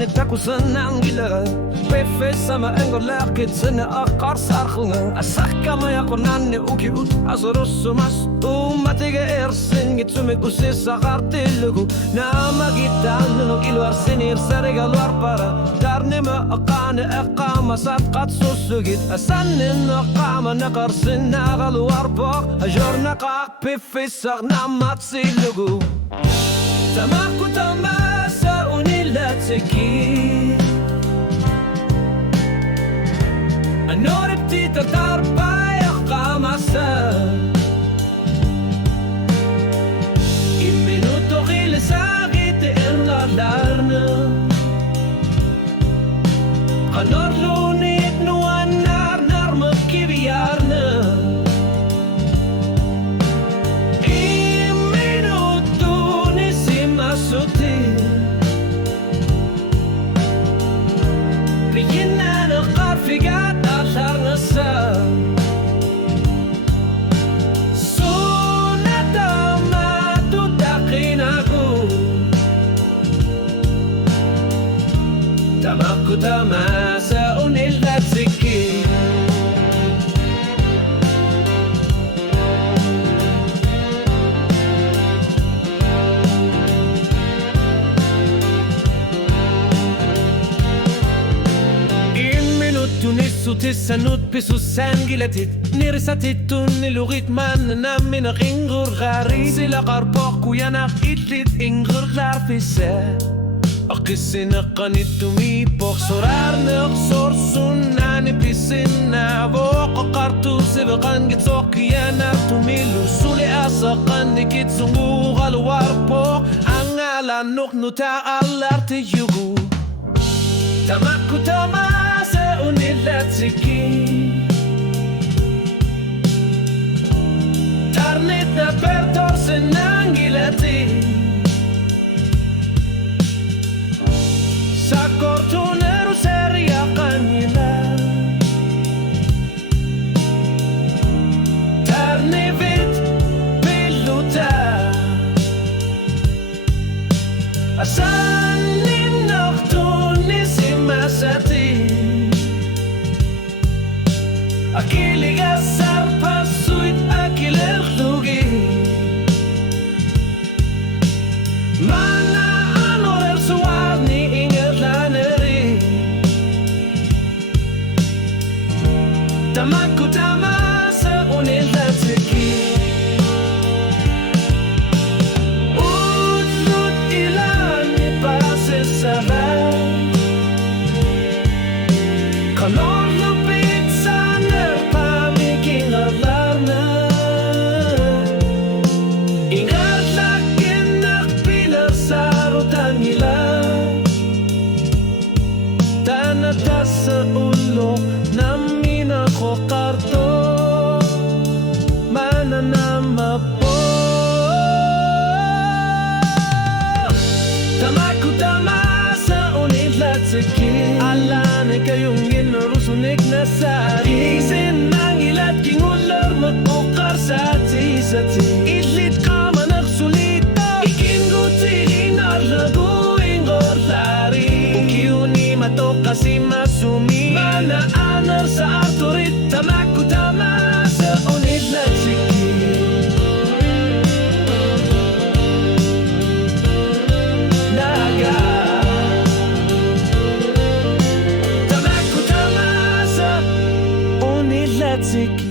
Planet aku senang gila PV sama enggor lakit sene akar sarkhunga Asah kama ako nanne uki ut Asoros sumas Umatiga ersin gitsume kusi sakar tilugu Nama kita nunok iluar sinir sarega luar para Darne ma akane akama satkat susugit Asanin akama nakarsin naga luar pok Ajor nakak PV sak namat silugu Tamaku tamasa unilatsiki Anoripti tatarbaya kamasa Iminuto kilisagit engalarna Kanor lunit nuan nar makibiyarna Rigina naqar figat athar nasa Sunata matutakin ako Tamakku tamasa unil at sikit Tunissutissanut pisussangilatit Nirsatitun nilurit manna min ringur gari Sila qarpoq kuyanak itlit ingur glarfisa Aqissina qanitumi poq sorarnaq sorsunnani pisinna Voqa qartu sibqan gitsoq yana tumilu Suli asaqan nikitsungu galwar poq Angala nuqnuta allarti yugu Tamakku tamasa unilatsiki Tarnit na pertor senangilati Sa kortunero seria kanila Tarnivit piluta Asanin nocturni simasati Akili gasar pasuit akiler lugi Mana anorer suarni inger laneri Tamakku tamasa unilatsiki Utlut ilani pase sabai Kanor lupit sana pamiking alarna Ingat lakin nakpilar sa rutan nila Tanatas sa ulo namin ako karto Mananama po Tamakku tamasa unilatsiki Alane kayong ginurusunik na sari Isin ang ilat kingular mag-ukar sa sati Ilit ka managsulita Ikinguti inarlaguing gorlari Ukiuni matok kasi masumi Mana anar sa arturit Tamakku tamasa unilatsiki Tamakku tamasa unilatsiki